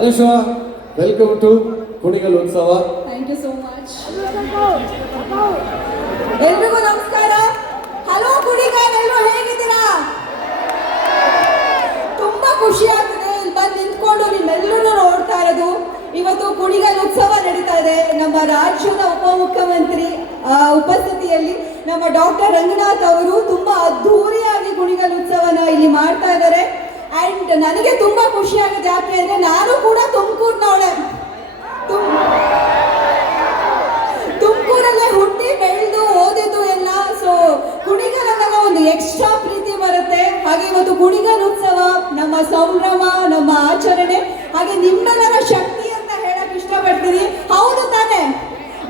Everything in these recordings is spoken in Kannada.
ಅನುಷಾ, ವೆಲ್ಕಮ್ ಟು ಕುಣಿಗಲ್ ಉತ್ಸವ. Thank you so much. ಎಲ್ರಿಗೂ ನಮಸ್ಕಾರ. ಹಲೋ ಕುಣಿಗಲ್, ಎಲ್ಲರೂ ಹೇಗಿದ್ದೀರಾ? ತುಂಬಾ ಖುಷಿ ಆಗ್ತಿದೆ ಇಲ್ಲಿ ಬಂದು ನಿಂತ್ಕೊಂಡು ನಿಮ್ಮೆಲ್ಲರೂ ನೋಡ್ತಾ ಇರೋದು. ಇವತ್ತು ಕುಣಿಗಲ್ ಉತ್ಸವ ನಡೀತಾ ಇದೆ. ನಮ್ಮ ರಾಜ್ಯದ ಉಪಮುಖ್ಯಮಂತ್ರಿ ಉಪಸ್ಥಿತಿಯಲ್ಲಿ ನಮ್ಮ ಡಾಕ್ಟರ್ ರಂಗನಾಥ್ ಅವರು ತುಂಬಾ ಅದ್ಧೂರಿಯಾಗಿ ಕುಣಿಗಲ್ ಉತ್ಸವನ ಇಲ್ಲಿ ಮಾಡ್ತಾ ಇದ್ದಾರೆ. ಅಂಡ್ ನನಗೆ ತುಂಬಾ ಖುಷಿ ಆಗಿದೆ. ಯಾಕೆ ಅಂದ್ರೆ ನಾನು ಕೂಡ ತುಮಕೂರಿನವಳೆ. ತುಮಕೂರಲ್ಲೇ ಹುಟ್ಟಿ ಬೆಳೆದು ಓದಿದ್ದು ಎಲ್ಲ. ಸೊ ಕುಣಿಗಲ್ ಒಂದು ಎಕ್ಸ್ಟ್ರಾ ಪ್ರೀತಿ ಬರುತ್ತೆ. ಹಾಗೆ ಇವತ್ತು ಕುಣಿಗಲ್ ಉತ್ಸವ ನಮ್ಮ ಸಂಭ್ರಮ, ನಮ್ಮ ಆಚರಣೆ, ಹಾಗೆ ನಿಮ್ಮೆಲ್ಲರ ಶಕ್ತಿ ಅಂತ ಹೇಳಕ್ ಇಷ್ಟಪಡ್ತೀನಿ. ಹೌದು ತಾನೆ?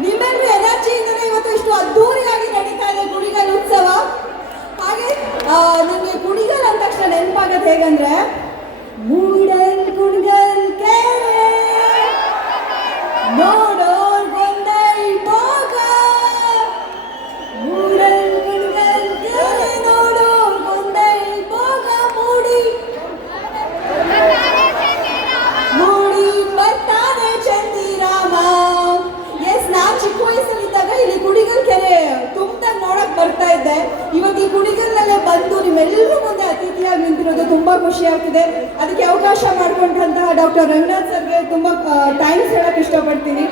ನಿಮ್ಮೆಲ್ಲರೂ ಎನರ್ಜಿಯಿಂದಲೇ ಇವತ್ತು ಇಷ್ಟು ಅದ್ಧೂರಿಯಾಗಿ ನಡೀತಾ ಇದೆ ಕುಣಿಗಲ್ ಉತ್ಸವ. ಹಾಗೆ ನನಗೆ ಕುಣಿಗಲ್ ಅಂದ ತಕ್ಷಣ ನೆನಪಾಗತ್ತೆ ಹೇಗಂದ್ರೆ, ಮೂಡಲ್ ಕುಣಿಗಲ್ ಕೆರೆ ನೋಡೋರ್ ಗೊಂದೈ ಭೋಗ, ಮೂಡಲ್ ಕುಣಿಗಲ್ ಕೆರೆ ನೋಡೋರ್ ಗೊಂದೈ ಭೋಗ, ಮೂಡಿ ಬರ್ತಾನೆ ಚಂದಿರಾಮ. ಎಸ್, ನಾನ್ ಚಿಕ್ಕ ವಯಸ್ಸಲ್ಲಿದ್ದಾಗ ಇಲ್ಲಿ ಕುಣಿಗಲ್ ಕೆರೆ ತುಂಬದಾಗ ನೋಡಕ್ ಬರ್ತಾ ಇದ್ದೆ. ಇವತ್ತು ಈ ಕುಣಿಗಲ್ನಲ್ಲೇ ಬಂದು ನಿಮ್ಮೆಲ್ಲರೂ ಮುಂದೆ ಅತಿಥಿಯಾಗಿ ನಿಂತಿರೋದು ತುಂಬಾ ಖುಷಿ ಆಗ್ತಿದೆ. ಅದಕ್ಕೆ ಅವಕಾಶ ಮಾಡಿಕೊಂಡಂತಹ ಡಾಕ್ಟರ್ ರಂಗನಾಥ್ ಸರ್ಗೆ ತುಂಬಾ ಥ್ಯಾಂಕ್ಸ್ ಹೇಳಕ್ ಇಷ್ಟಪಡ್ತೀನಿ.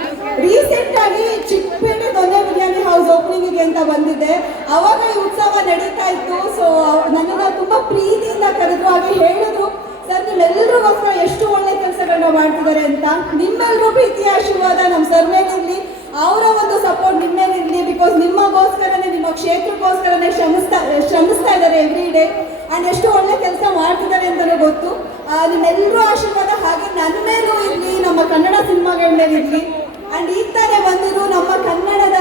ರೀಸೆಂಟ್ ಆಗಿ ಚಿಕ್ಕಪೇಟೆ ದೊನ್ನೆ ಬಿರಿಯಾನಿ ಹೌಸ್ ಓಪನಿಂಗಿಗೆ ಅಂತ ಬಂದಿದ್ದೆ. ಅವಾಗ ಈ ಉತ್ಸವ ನಡೀತಾ ಇತ್ತು. ಸೊ ನನ್ನನ್ನ ತುಂಬಾ ಪ್ರೀತಿಯಿಂದ ಕರೆದ್ರು. ಹಾಗೆ ಹೇಳಿದ್ರು, ಸರ್ ನಿಮ್ಮೆಲ್ಲರಿಗೋಸ್ಕರ ಎಷ್ಟು ಒಳ್ಳೆ ಕೆಲಸಗಳನ್ನ ಮಾಡ್ತಿದ್ದಾರೆ ಅಂತ. ನಿಮ್ಮೆಲ್ಲರೂ ಪ್ರೀತಿಯ ಆಶೀರ್ವಾದ ನಮ್ಮ ಸರ್ ಮೇಲಿರಲಿ, ಅವರ ಒಂದು ಸಪೋರ್ಟ್ ನಿಮ್ಮ ಮೇಲಿರಲಿ. ಬಿಕಾಸ್ ನಿಮಗೋಸ್ಕರನೇ, ನಿಮ್ಮ ಕ್ಷೇತ್ರಕ್ಕೋಸ್ಕರನೇ ಶ್ರಮಿಸ್ತಾ ಇದ್ದಾರೆ ಎವ್ರಿ ಡೇ. ಆ್ಯಂಡ್ ಎಷ್ಟು ಒಳ್ಳೆ ಕೆಲಸ ಮಾಡ್ತಿದ್ದಾರೆ ಅಂತಲೇ ಗೊತ್ತು. ನಿಮ್ಮೆಲ್ಲರೂ ಆಶೀರ್ವಾದ ಹಾಗೆ ನನ್ನ ಮೇಲೂ ಇರಲಿ, ನಮ್ಮ ಕನ್ನಡ ಸಿನಿಮಾಗಳ ಮೇಲೆ ಇರಲಿ. ಆ್ಯಂಡ್ ಈಗ ತಾನೇ ಬಂದಿರು ನಮ್ಮ ಕನ್ನಡದ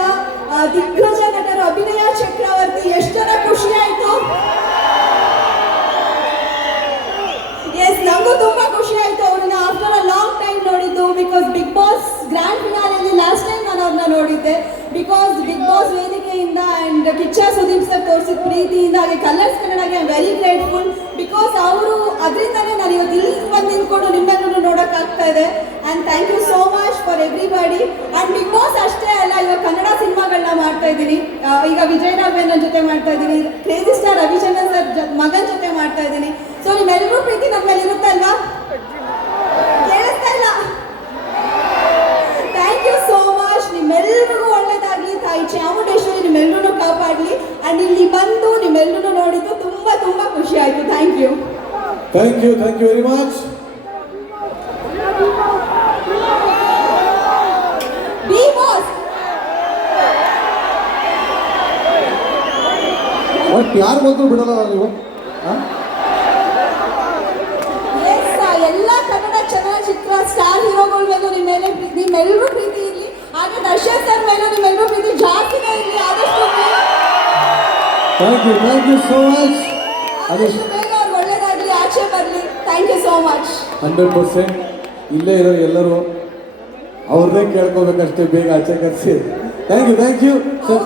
ದಿಗ್ಗಜ ನಟರು ಅಭಿನಯ ಚಕ್ರವರ್ತಿ. ಎಷ್ಟರ ಖುಷಿ ಆಯಿತು. ಎಸ್, ನನಗೂ ತುಂಬಾ ಖುಷಿ ಆಯ್ತು ಅವ್ರನ್ನ ಆಫ್ಟರ್ ಅ ಲಾಂಗ್ ಟೈಮ್ ನೋಡಿದ್ದು. ಬಿಕಾಸ್ ಬಿಗ್ ಬಾಸ್ ಗ್ರ್ಯಾಂಡ್ ಫಿನಾಲೆಯಲ್ಲಿ ಲಾಸ್ಟ್ ಟೈಮ್ ನಾನು ಅವ್ರನ್ನ ನೋಡಿದ್ದೆ. ಬಿಕಾಸ್ ಬಿಗ್ ಬಾಸ್ ವೇದಿಕೆಯಿಂದ ಆ್ಯಂಡ್ ಕಿಚ್ಚ ಸುದೀಪ್ ಸರ್ ತೋರಿಸಿದ ಪ್ರೀತಿಯಿಂದ, ಹಾಗೆ ಕಲರ್ಸ್ ಕನ್ನಡಗೆ I am very grateful. Because ಅವರು ಅದರಿಂದಲೇ ನಾನು ಇವತ್ತು ಇಲ್ಲಿ ಬಂದು ನಿಂತ್ಕೊಂಡು ನಿಮ್ಮೆಲ್ಲರೂ ನೋಡೋಕ್ಕಾಗ್ತಾ ಇದೆ. And thank you so much for everybody. And big boss ಅಷ್ಟೇ ಅಲ್ಲ, ಇವಾಗ ಕನ್ನಡ ಸಿನಿಮಾಗಳನ್ನ ಮಾಡ್ತಾ ಇದ್ದೀನಿ. ಈಗ ವಿಜಯ್ ರಾಘವೇಂದ್ರ ಜೊತೆ ಮಾಡ್ತಾ ಇದ್ದೀನಿ, ಕ್ರೇಜಿ ಸ್ಟಾರ್ ರವಿಚಂದ್ರನ್ ಸರ್ ಮಗನ ಜೊತೆ ಮಾಡ್ತಾ ಇದ್ದೀನಿ. ಸೊ ನಿಮ್ಮೆಲ್ಲರೂ ಪ್ರೀತಿ ನಮ್ಮ ಮೇಲೆ ಇರುತ್ತೆ ಅಲ್ವಾ? ಕೇಳಿಸ್ತಾ ಇಲ್ಲ? Thank you so much. ನಿಮ್ಮೆಲ್ಲರಿಗೂ ಒಳ್ಳೇದಾಗಲಿ. ತಾಯಿ ಚಾಮುಂಡೇಶ್ವರಿ ನಿಮ್ಮೆಲ್ಲರೂ ಕಾಪಾಡಲಿ. ಆ್ಯಂಡ್ ಇಲ್ಲಿ ಬಂದು ನಿಮ್ಮೆಲ್ಲರೂ ನೋಡಿದ್ದು ತುಂಬಾ ತುಂಬಾ ಖುಷಿ ಆಯಿತು. Thank you. Thank you very much. B boss. ಒಟ್ಟು ಯಾರು ಬಂದ್ರು ಬಿಡಲ್ಲ ನೀವು. ಎಲ್ಲ ಕನ್ನಡ ಚಲನಚಿತ್ರ ಸ್ಟಾರ್ ಹೀರೋಗಳ ಮೇಲೂ ನಿಮ್ಮೆಲ್ಲರೂ ಪ್ರೀತಿ ಇರಲಿ. ಹಾಗೆ ದರ್ಶನ್ ಸರ್ ಮೇಲೂ ನಿಮ್ಮೆಲ್ಲರೂ ಪ್ರೀತಿ ಜಾಸ್ತಿನೇ ಇರಲಿ. ಆದಷ್ಟು ಥ್ಯಾಂಕ್ ಯು ಸೋ ಮಚ್. ಆದಷ್ಟು ಬೇಗ ಅವ್ರು ಒಳ್ಳೇದಾಗಲಿ, ಆಚೆ ಬರಲಿ. Thank you so much. 100%. ಇಲ್ಲೇ ಇರೋ ಎಲ್ಲರೂ ಅವ್ರನ್ನೇ ಕೇಳ್ಕೋಬೇಕಷ್ಟೇ, ಬೇಗ ಆಚೆ ಕರೆಸಿ. Thank you sir.